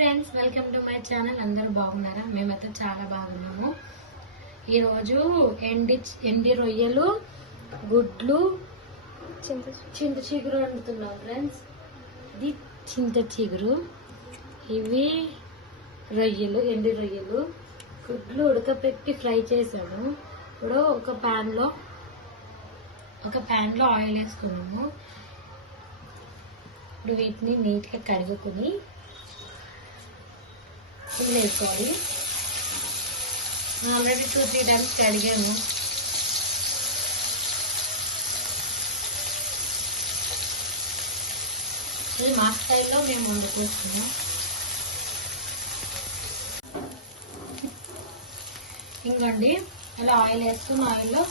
Friends, welcome to my channel. అందరూ బాగున్నారా? మేమైతే చాలా బాగున్నాము. ఈరోజు ఎండి రొయ్యలు, గుడ్లు, చింత చిగురు వండుతున్నాం ఫ్రెండ్స్. ఇది చింత చిగురు, ఇవి రొయ్యలు, ఎండి రొయ్యలు, గుడ్లు ఉడకపెట్టి ఫ్రై చేసాము. ఇప్పుడు ఒక ప్యాన్ లో ఆయిల్ వేసుకున్నాము. ఇప్పుడు వీటిని నీట్గా కడుగుకుని వేసుకోవాలి. ఆల్రెడీ 2-3 టైమ్స్ కడిగాము. ఇది మా స్టైల్లో మేము వండుకుంటున్నాం. ఇంకోండి, అలా ఆయిల్ వేసుకుని ఆయిల్లో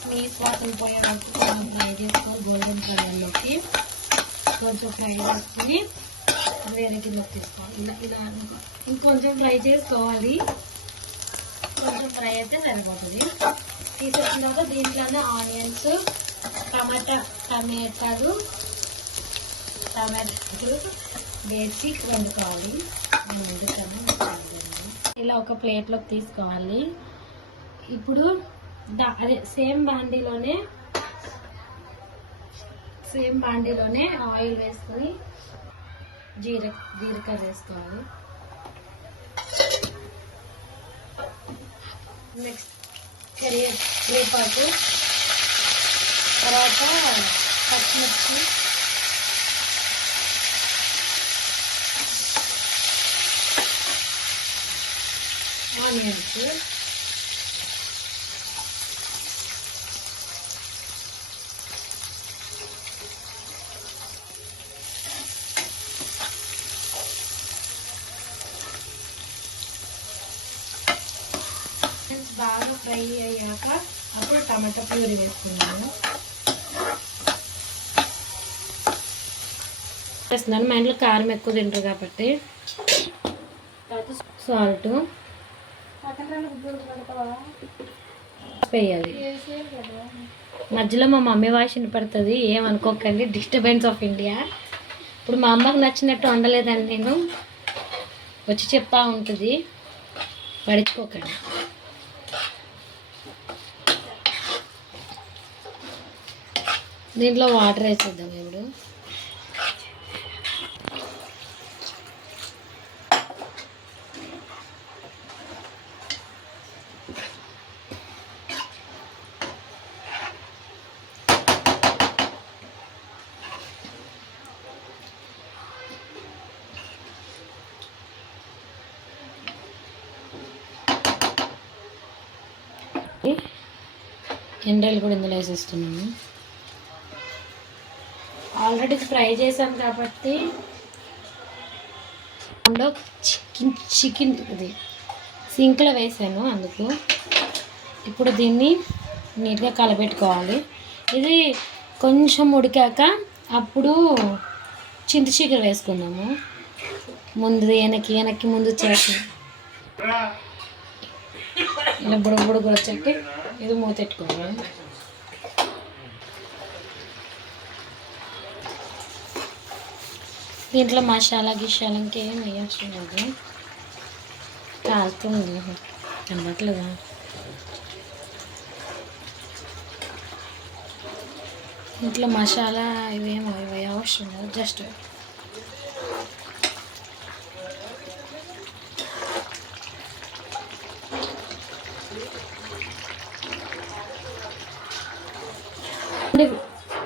స్వీట్ వాసన పోయే వరకు కొంచెం ఫ్రై చేసుకోవాలి. గోల్డెన్ కలర్లోకి కొంచెం ఫ్రై చేసుకుని వేరే కిందకి తీసుకోవాలి. ఇలా ఇంకొంచెం ఫ్రై చేసుకోవాలి. కొంచెం ఫ్రై అయితే సరిపోతుంది. తీసేసిన తర్వాత దీంట్లోనే ఆనియన్స్, టమాటాలు వేసి వండుకోవాలి. ఇలా ఒక ప్లేట్లోకి తీసుకోవాలి. ఇప్పుడు అదే సేమ్ బాండీలోనే ఆయిల్ వేసుకొని జీలకర్ర వేసుకోవాలి. నెక్స్ట్ కరివేపాకు, తర్వాత పచ్చిమిర్చి, ఆనియన్స్, బాగా ఫ్రై అయ్యాక అప్పుడు టమాటా ప్యూరీ వేసుకున్నాను. మా ఇంట్లో కారం ఎక్కువ తింటారు కాబట్టి తర్వాత సాల్ట్ వేయాలి. మధ్యలో మా మమ్మీ వాయిస్ వినపడుతుంది, ఏమనుకోకండి. Disturbance of India. ఇప్పుడు మా అమ్మకు నచ్చినట్టు వండలేదండి, నేను వచ్చి చెప్తా ఉంటుంది, పడుచుకోకండి. దీంట్లో వాటర్ వేసేద్దాం. ఇప్పుడు ఎండలు కూడా ఇందులో వేసేస్తున్నాము. ఆల్రెడీ ఫ్రై చేసాం కాబట్టి చికెన్ ఇది సింక్లో వేసాను అందుకు. ఇప్పుడు దీన్ని నీట్గా కలబెట్టుకోవాలి. ఇది కొంచెం ఉడికాక అప్పుడు చింత చిగురు వేసుకున్నాము. వెనక్కి ముందు చేసి ఇలా బుడబుడుగు వచ్చాక ఇది మూతెట్టుకోవాలి. దీంట్లో మసాలా గిషాలు ఇంకేం వేయచ్చు లేదు. కాలుతుంది కనబట్లేదా? ఇంట్లో మసాలా ఇవేమో ఇవి అవసరం లేదు. జస్ట్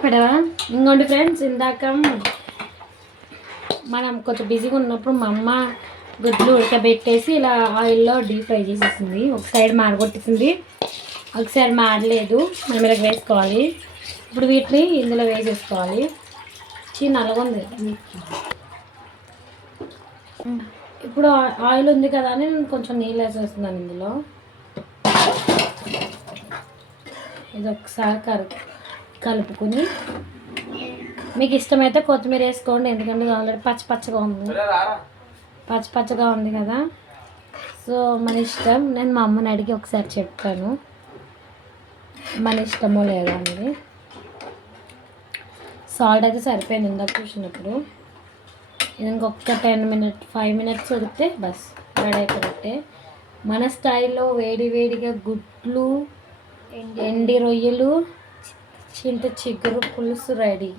పెడవా. ఇంకోండి ఫ్రెండ్స్, ఇందాక మనం కొంచెం బిజీగా ఉన్నప్పుడు మా అమ్మ గుడ్లు ఉడకబెట్టేసి ఇలా ఆయిల్లో డీప్ ఫ్రై చేసేసింది. ఒక సైడ్ మాడగొట్టేసింది, ఒక సైడ్ మాడలేదు. మనం ఇలా వేసుకోవాలి. ఇప్పుడు వీటిని ఇందులో వేసేసుకోవాలి. నల్లగుంది. ఇప్పుడు ఆయిల్ ఉంది కదా అని నేను కొంచెం నీళ్ళు వేసేస్తున్నాను ఇందులో. ఇది ఒకసారి కలుపుకొని, మీకు ఇష్టమైతే కొత్తిమీర వేసుకోండి, ఎందుకంటే ఆల్రెడీ పచ్చగా ఉంది కదా. సో మన ఇష్టం. నేను మా అమ్మని అడిగి ఒకసారి చెప్తాను మన ఇష్టమో లేదో అనేది. సాల్ట్ అయితే సరిపోయింది ఇందాక చూసినప్పుడు. ఇంకొక 5 మినిట్స్ ఉడికితే బస్ రెడీ అయిపోతే మన స్టైల్లో వేడివేడిగా గుడ్లు ఎండి రొయ్యలు చింత చిగురు పులుసు రెడీ.